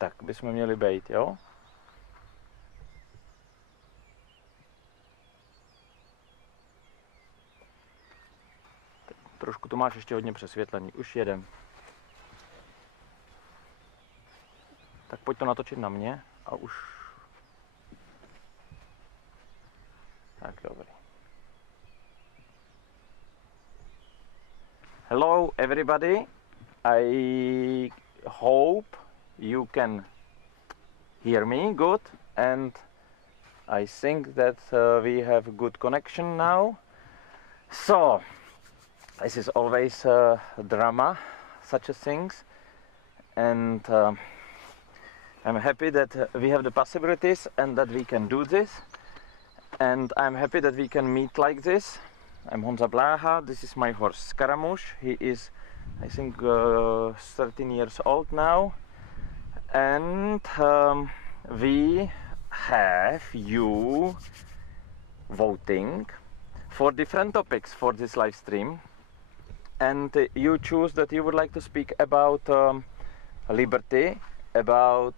Tak bychom měli být, jo? Trošku to máš ještě hodně přesvětlení. Už jedem. Tak pojď to natočit na mě a už... Tak dobrý. Hello everybody. I hope you can hear me good, and I think that we have good connection now. So this is always drama, such a things, and I'm happy that we have the possibilities and that we can do this, and I'm happy that we can meet like this. I'm Honza Blaha. This is my horse Scaramouche. He is, I think, 13 years old now, and we have you voting for different topics for this live stream, and you choose that you would like to speak about liberty, about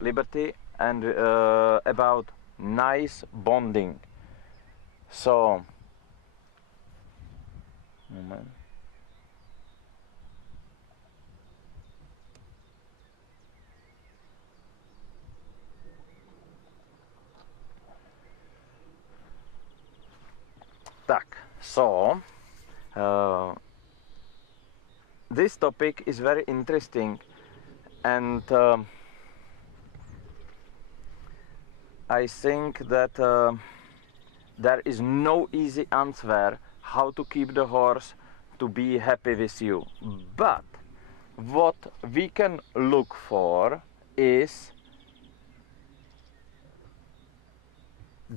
liberty, and about nice bonding. So, moment. Tak, so this topic is very interesting, and I think that there is no easy answer how to keep the horse to be happy with you. But what we can look for is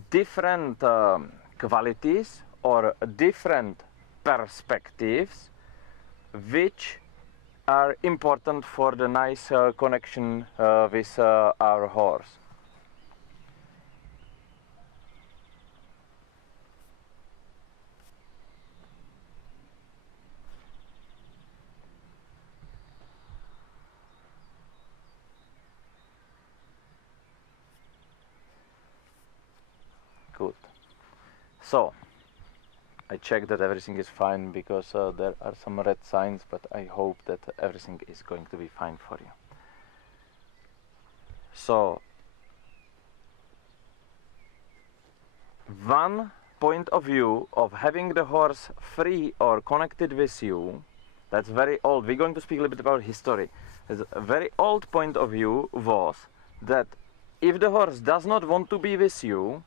different qualities or different perspectives which are important for the nice connection with our horse. Good. So, I checked that everything is fine because there are some red signs, but I hope that everything is going to be fine for you. So, one point of view of having the horse free or connected with you, that's very old. We're going to speak a little bit about history. A very old point of view was that if the horse does not want to be with you,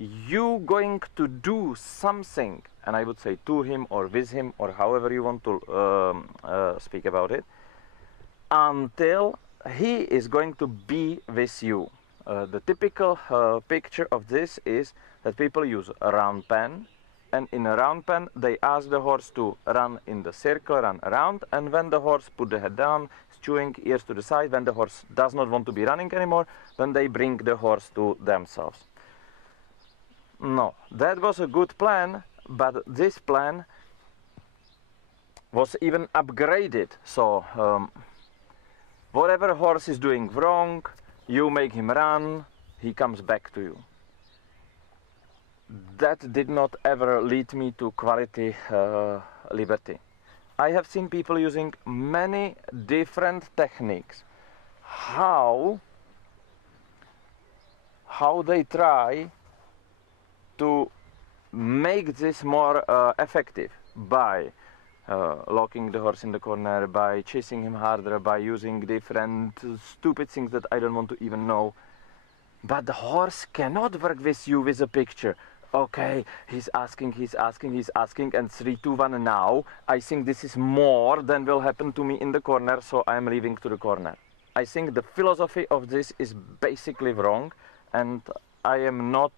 you going to do something, and I would say to him or with him or however you want to speak about it, until he is going to be with you. The typical picture of this is that people use a round pen, and in a round pen they ask the horse to run in the circle, run around, and when the horse put the head down, chewing, ears to the side, when the horse does not want to be running anymore, then they bring the horse to themselves. No, that was a good plan, but this plan was even upgraded. So whatever horse is doing wrong, you make him run, he comes back to you. That did not ever lead me to quality liberty. I have seen people using many different techniques. How they try to make this more effective by locking the horse in the corner, by chasing him harder, by using different stupid things that I don't want to even know. But the horse cannot work with you with a picture. Okay, he's asking, and 3, 2, 1 now. I think this is more than will happen to me in the corner, so I'm leaving to the corner. I think the philosophy of this is basically wrong, and I am not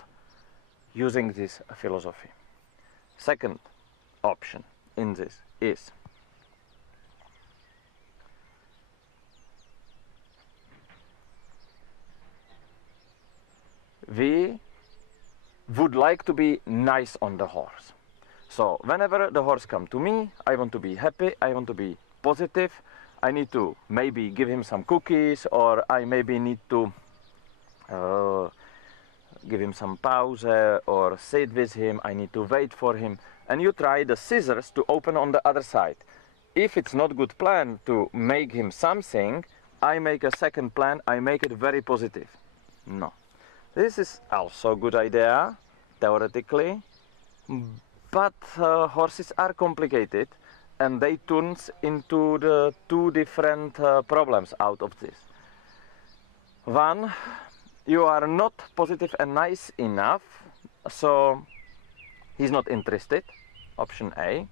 using this philosophy. Second option in this is we would like to be nice on the horse. So whenever the horse comes to me, I want to be happy, I want to be positive. I need to maybe give him some cookies, or I maybe need to give him some pause or sit with him. I need to wait for him. And you try the scissors to open on the other side. If it's not good plan to make him something, I make a second plan. I make it very positive. No. This is also a good idea, theoretically. But horses are complicated, and they turn into the two different problems out of this. One, you are not positive and nice enough, so he's not interested, option A.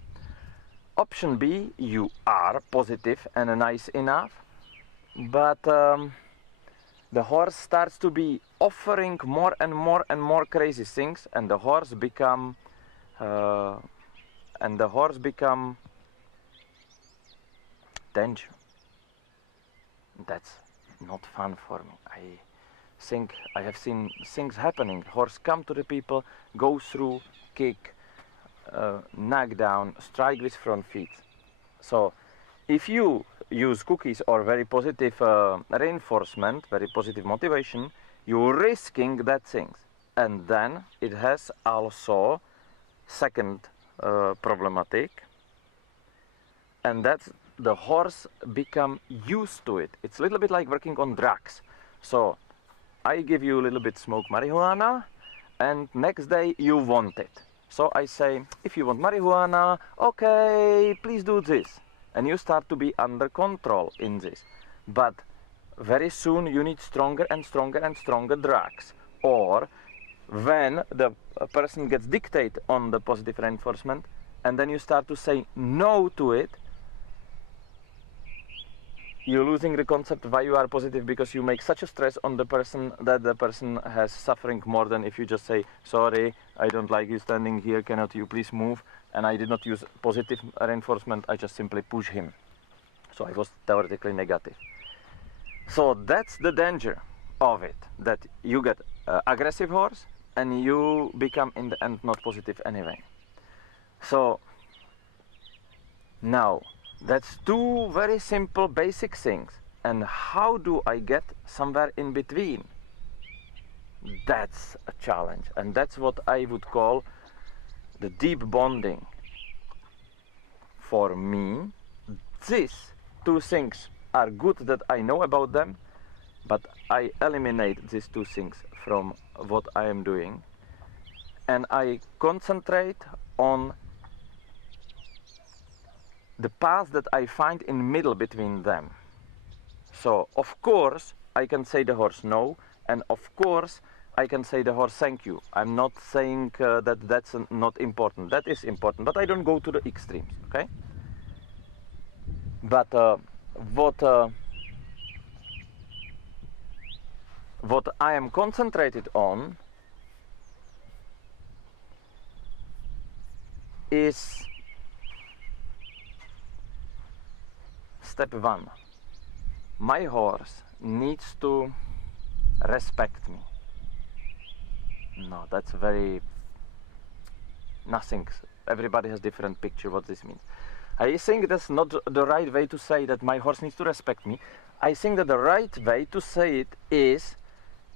Option B, you are positive and nice enough, but the horse starts to be offering more and more and more crazy things, and the horse become danger. That's not fun for me. I think I have seen things happening. Horse come to the people, go through, kick, knock down, strike with front feet. So if you use cookies or very positive reinforcement, very positive motivation, you're risking that things. And then it has also second problematic, and that's the horse become used to it. It's a little bit like working on drugs. So I give you a little bit smoke marijuana, and next day you want it. So I say, if you want marijuana, okay, please do this. And you start to be under control in this. But very soon you need stronger and stronger and stronger drugs. Or when the person gets dictated on the positive reinforcement, and then you start to say no to it, you're losing the concept why you are positive, because you make such a stress on the person that the person has suffering more than if you just say, sorry, I don't like you standing here, cannot you please move? And I did not use positive reinforcement, I just simply push him. So I was theoretically negative. So that's the danger of it, that you get aggressive horse and you become in the end not positive anyway. So now, that's two very simple basic things. And how do I get somewhere in between? That's a challenge. And that's what I would call the deep bonding. For me, these two things are good that I know about them, but I eliminate these two things from what I am doing. And I concentrate on the path that I find in middle between them. So of course I can say the horse no, and of course I can say the horse thank you. I'm not saying that that's not important. That is important, but I don't go to the extremes, okay? But what I am concentrated on is step one. My horse needs to respect me. No, that's very nothing. Everybody has different picture what this means. I think that's not the right way to say that my horse needs to respect me. I think that the right way to say it is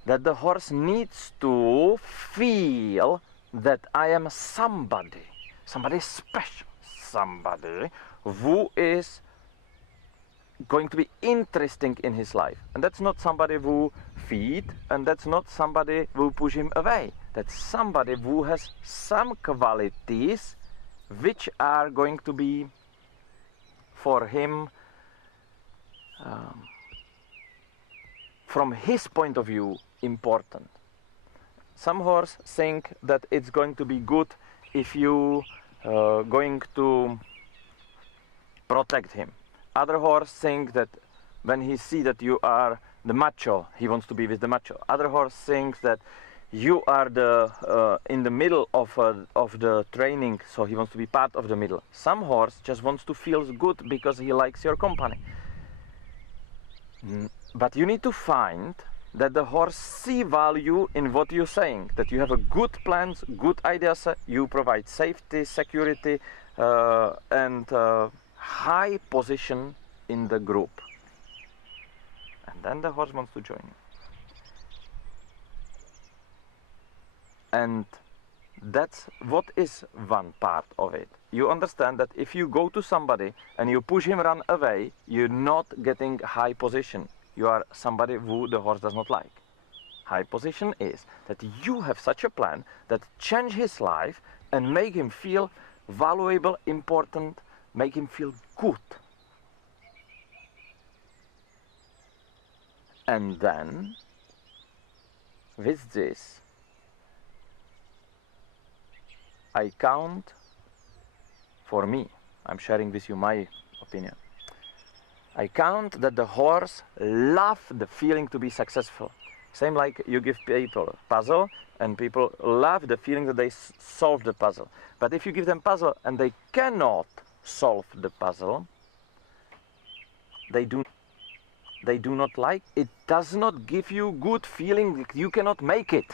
that the horse needs to feel that I am somebody special, somebody who is going to be interesting in his life. And that's not somebody who feed, and that's not somebody who push him away. That's somebody who has some qualities which are going to be for him from his point of view important. Some horse think that it's going to be good if you going to protect him. Other horse think that when he see that you are the macho, he wants to be with the macho. Other horse thinks that you are the in the middle of the training, so he wants to be part of the middle. Some horse just wants to feel good because he likes your company. But you need to find that the horse see value in what you're saying, that you have a good plans, good ideas, you provide safety, security, and high position in the group. And then the horse wants to join you. And that's what is one part of it. You understand that if you go to somebody and you push him run away, you're not getting high position. You are somebody who the horse does not like. High position is that you have such a plan that change his life and make him feel valuable, important, make him feel good. And then, with this, I count, for me, I'm sharing with you my opinion, I count that the horse love the feeling to be successful. Same like you give people a puzzle and people love the feeling that they solve the puzzle. But if you give them puzzle and they cannot solve the puzzle, they do not like it. Does not give you good feeling. You cannot make it.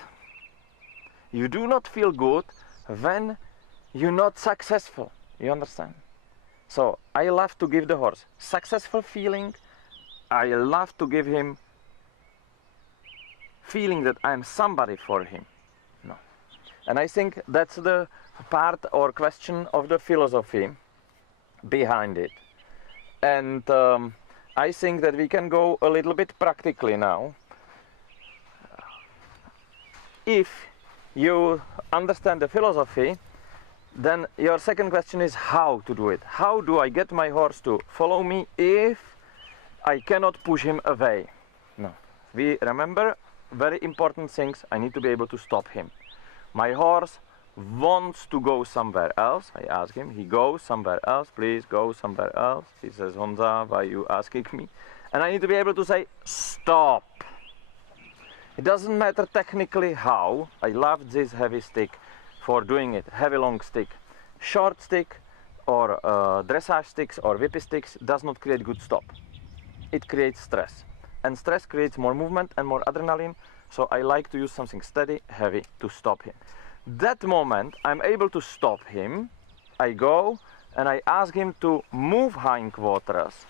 You do not feel good when you're not successful. You understand? So I love to give the horse successful feeling. I love to give him feeling that I'm somebody for him. No. And I think that's the part or question of the philosophy behind it. And I think that we can go a little bit practically now. If you understand the philosophy, then your second question is how to do it. How do I get my horse to follow me if I cannot push him away? No. We remember very important things. I need to be able to stop him. My horse wants to go somewhere else. I ask him, he goes somewhere else. Please go somewhere else. He says, Honza, why are you asking me? And I need to be able to say, stop. It doesn't matter technically how. I love this heavy stick for doing it. Heavy long stick. Short stick or dressage sticks or whippy sticks does not create good stop. It creates stress. And stress creates more movement and more adrenaline. So I like to use something steady, heavy to stop him. That moment I'm able to stop him. I go and I ask him to move hindquarters,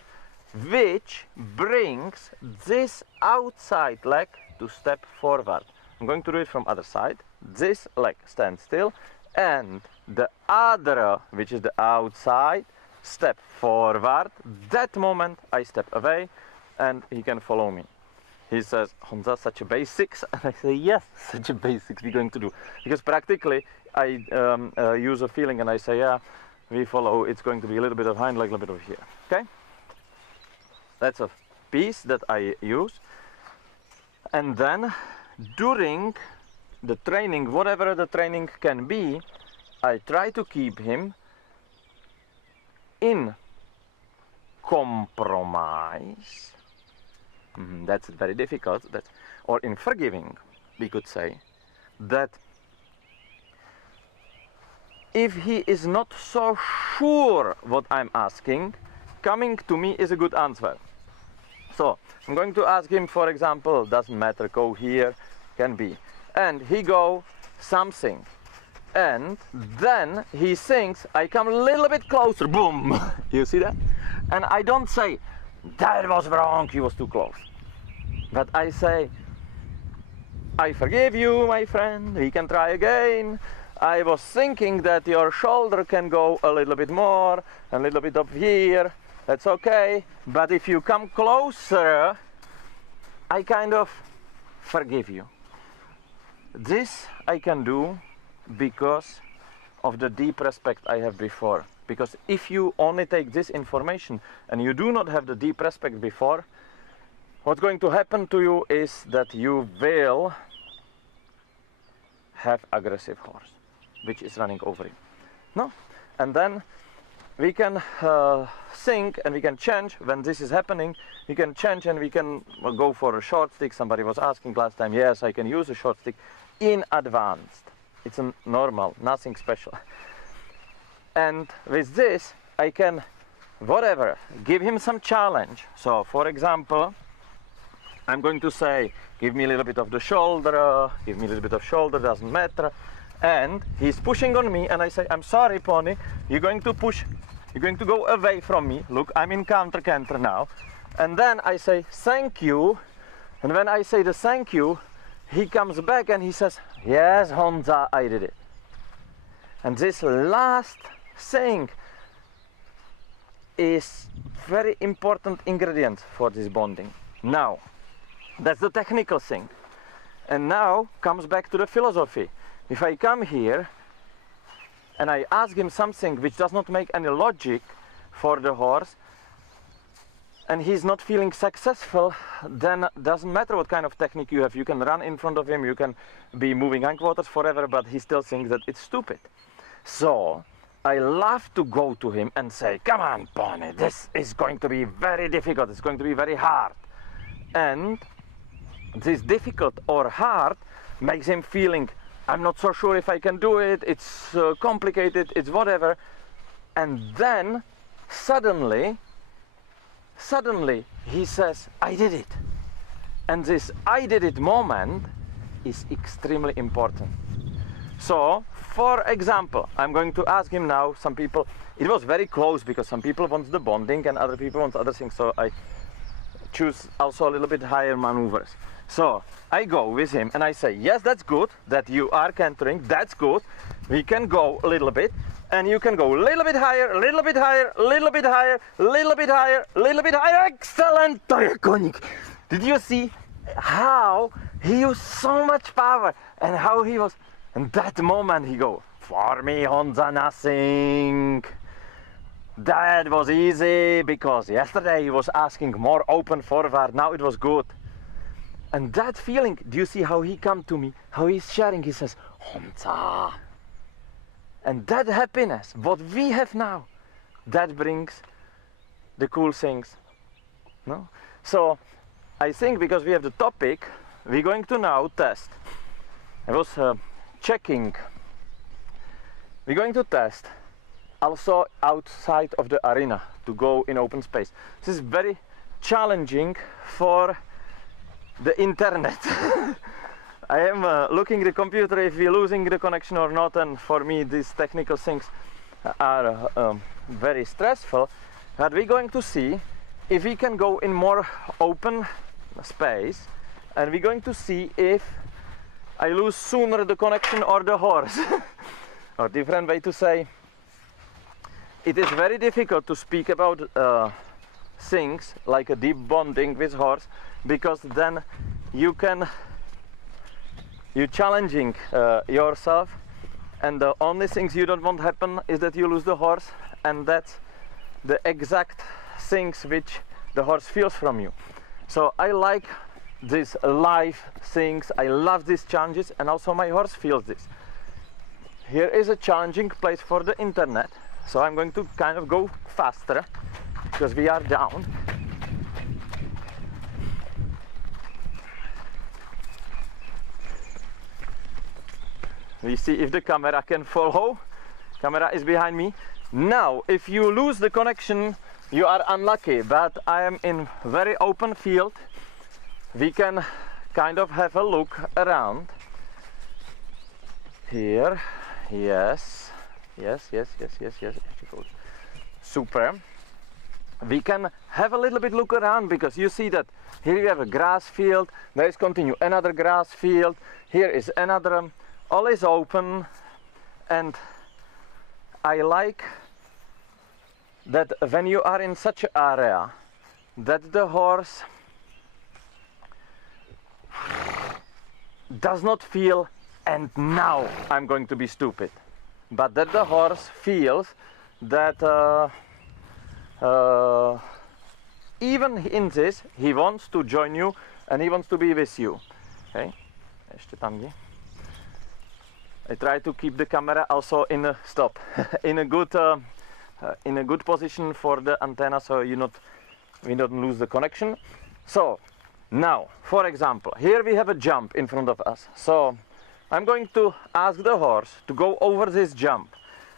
which brings this outside leg to step forward. I'm going to do it from other side. This leg stands still and the other, which is the outside, step forward. That moment I step away and he can follow me. He says, Honza, such a basics. And I say, yes, such a basics we're going to do. Because practically I use a feeling and I say, yeah, we follow, it's going to be a little bit of hind leg, a little bit of here. Okay? That's a piece that I use. And then during the training, whatever the training can be, I try to keep him in compromise. That's very difficult. Or in forgiving, we could say, that if he is not so sure what I'm asking, coming to me is a good answer. So I'm going to ask him, for example, doesn't matter, go here, can be. And he go something. And then he thinks, I come a little bit closer, boom. You see that? And I don't say, that was wrong, he was too close. But I say, I forgive you, my friend, we can try again. I was thinking that your shoulder can go a little bit more, a little bit up here, that's okay. But if you come closer, I kind of forgive you. This I can do because of the deep respect I have before. Because if you only take this information and you do not have the deep respect before, what's going to happen to you is that you will have aggressive horse, which is running over you. No? And then we can think and we can change when this is happening. We can change and we can go for a short stick. Somebody was asking last time, yes, I can use a short stick in advanced. It's a normal, nothing special. And with this, I can, whatever, give him some challenge. So, for example, I'm going to say, give me a little bit of the shoulder, give me a little bit of shoulder, doesn't matter. And he's pushing on me, and I say, I'm sorry, pony, you're going to push, you're going to go away from me. Look, I'm in counter canter now. And then I say, thank you. And when I say the thank you, he comes back and he says, yes, Honza, I did it. And this last thing is very important ingredient for this bonding. Now, that's the technical thing. And now comes back to the philosophy. If I come here and I ask him something which does not make any logic for the horse, and he's not feeling successful, then doesn't matter what kind of technique you have. You can run in front of him, you can be moving hindquarters forever, but he still thinks that it's stupid. So I love to go to him and say, come on, pony, this is going to be very difficult, it's going to be very hard. And this difficult or hard makes him feeling, I'm not so sure if I can do it, it's complicated, it's whatever. And then suddenly he says, I did it. And this I did it moment is extremely important. So, for example, I'm going to ask him now, some people, it was very close because some people want the bonding and other people want other things, so I choose also a little bit higher maneuvers. So, I go with him and I say, yes, that's good, that you are cantering, that's good, we can go a little bit, and you can go a little bit higher, a little bit higher, a little bit higher, a little bit higher, a little bit higher. Excellent, konik. Did you see how he used so much power and how he was, and that moment he go, for me, Honza, nothing. That was easy because yesterday he was asking more open forward, now it was good. And that feeling, do you see how he come to me, how he's sharing, he says, Honza. And that happiness, what we have now, that brings the cool things. No? So I think because we have the topic, we're going to now test. I was checking. We're going to test also outside of the arena to go in open space. This is very challenging for the internet. I am looking at the computer if we're losing the connection or not, and for me these technical things are very stressful. But we're going to see if we can go in more open space, and we're going to see if I lose sooner the connection or the horse. Or different way to say, it is very difficult to speak about things like a deep bonding with horse, because then you're challenging yourself, and the only things you don't want happen is that you lose the horse, and that's the exact things which the horse feels from you. So I like these live things, I love these challenges, and also my horse feels this. Here is a challenging place for the internet, so I'm going to kind of go faster because we are down. We see if the camera can follow. Camera is behind me. Now, if you lose the connection, you are unlucky, but I am in very open field. We can kind of have a look around. Here, yes. Super. We can have a little bit look around, because you see that here you have a grass field, there is continue another grass field, here is another, all is open, and I like that when you are in such an area that the horse does not feel, and now I'm going to be stupid, but that the horse feels that even in this he wants to join you and he wants to be with you. Okay? I try to keep the camera also in a stop, in a good position for the antenna, so we don't lose the connection. So now, for example, here we have a jump in front of us. So I'm going to ask the horse to go over this jump.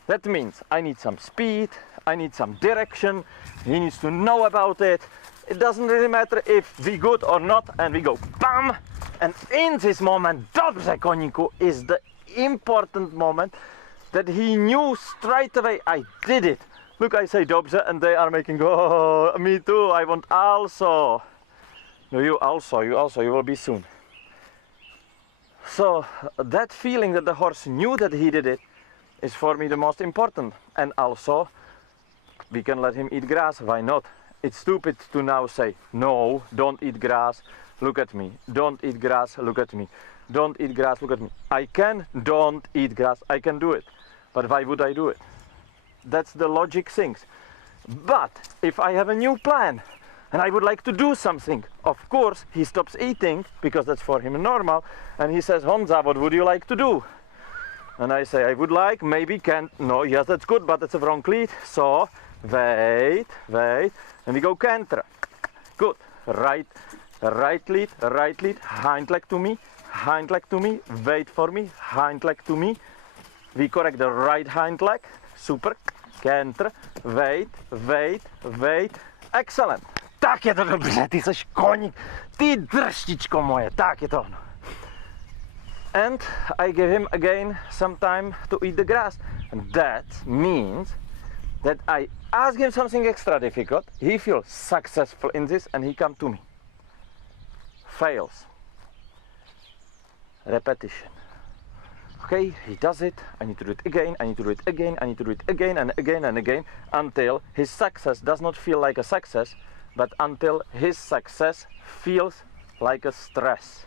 That means I need some speed, I need some direction. He needs to know about it. It doesn't really matter if we good or not, and we go BAM! And in this moment, dobře koníku, is the important moment that he knew straight away I did it. Look, I say dobře, and they are making, oh, me too, I want also. No, you also, you will be soon. So that feeling that the horse knew that he did it is for me the most important. And also, we can let him eat grass, why not? It's stupid to now say, no, don't eat grass, look at me. Don't eat grass, look at me. Don't eat grass, look at me. I can, don't eat grass, I can do it. But why would I do it? That's the logic things. But if I have a new plan and I would like to do something, of course he stops eating because that's for him normal, and he says, Honza, what would you like to do? And I say, I would like, maybe, can't, no, yes, that's good, but that's a wrong lead, so wait, and we go canter. Good, right lead, hind leg to me, wait for me, hind leg to me. We correct the right hind leg, super, canter, wait, excellent. Tak je to dobře, ty seš koník, ty drštičko moje, tak je to ono. And I give him again some time to eat the grass. And that means that I ask him something extra difficult, he feels successful in this, and he comes to me. Fails. Repetition. Okay, he does it, I need to do it again, I need to do it again, I need to do it again and again and again, until his success does not feel like a success, but until his success feels like a stress.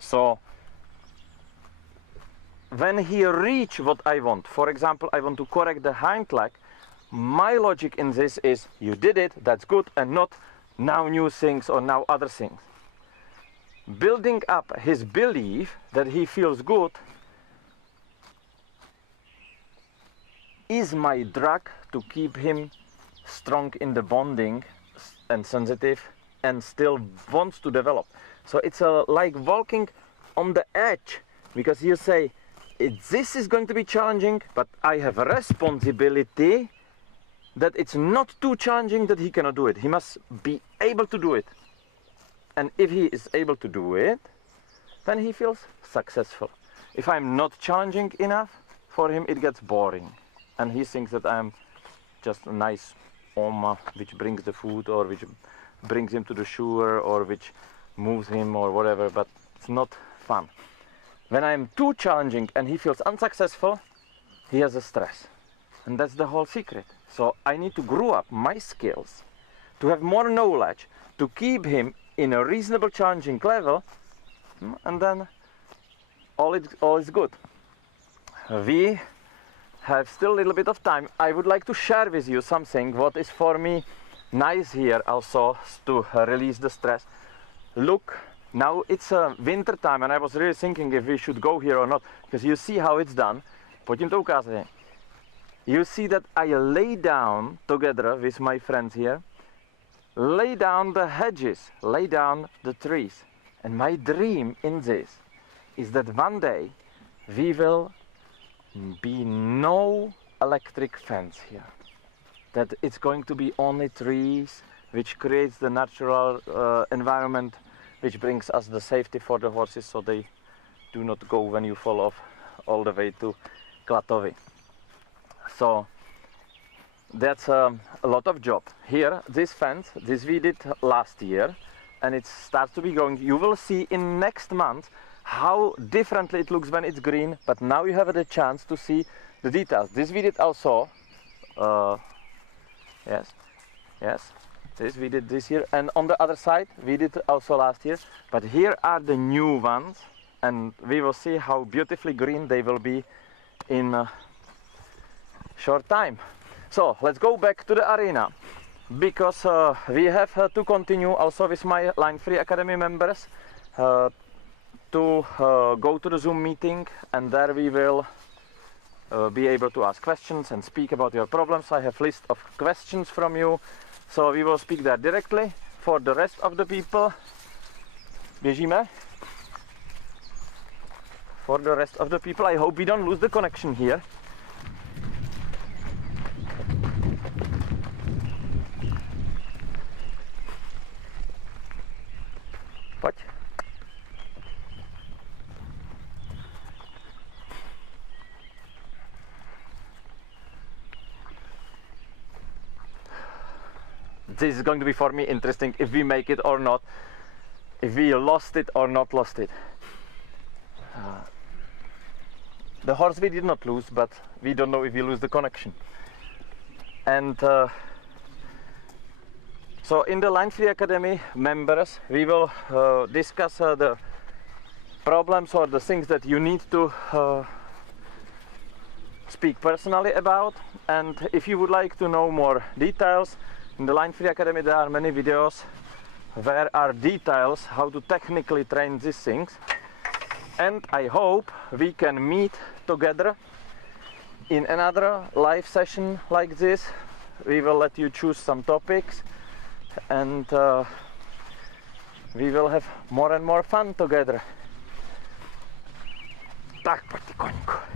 So when he reach what I want, for example, I want to correct the hind leg, my logic in this is, you did it, that's good, and not now new things or now other things. Building up his belief that he feels good is my drug to keep him strong in the bonding and sensitive and still wants to develop. So it's like walking on the edge, because you say, this is going to be challenging, but I have a responsibility that it's not too challenging that he cannot do it. He must be able to do it. And if he is able to do it, then he feels successful. If I'm not challenging enough, for him it gets boring. And he thinks that I'm just a nice oma which brings the food, or which brings him to the shore, or which moves him or whatever, but it's not fun. When I'm too challenging and he feels unsuccessful, he has a stress. And that's the whole secret. So I need to grow up my skills, to have more knowledge, to keep him in a reasonable challenging level, and then all is good. We have still a little bit of time. I would like to share with you something what is for me nice here also to release the stress. Look, now it's winter time, and I was really thinking if we should go here or not, because you see how it's done. Pojďím to ukázat. You see that I lay down together with my friends here, lay down the hedges, lay down the trees. And my dream in this is that one day we will be no electric fence here. That it's going to be only trees, which creates the natural environment, which brings us the safety for the horses, so they do not go when you fall off all the way to Klatovy. So that's a lot of job. Here, this fence, this we did last year, and it starts to be going. You will see in next month how differently it looks when it's green, but now you have the chance to see the details. This we did also, yes, this we did this year, and on the other side we did also last year, but here are the new ones, and we will see how beautifully green they will be in a short time. So let's go back to the arena, because we have to continue also with my Line Free Academy members to go to the Zoom meeting, and there we will be able to ask questions and speak about your problems. I have a list of questions from you, so we will speak there directly. For the rest of the people, běžíme. For the rest of the people, I hope we don't lose the connection here. this is going to be for me interesting, if we make it or not, if we lost it or not lost it. The horse we did not lose, but we don't know if we lose the connection. And so in the Line Free Academy members, we will discuss the problems or the things that you need to speak personally about. And if you would like to know more details, in the Line Free Academy there are many videos where are details how to technically train these things. And I hope we can meet together in another live session like this. We will let you choose some topics, and we will have more and more fun together. Tak, pojď, koňku.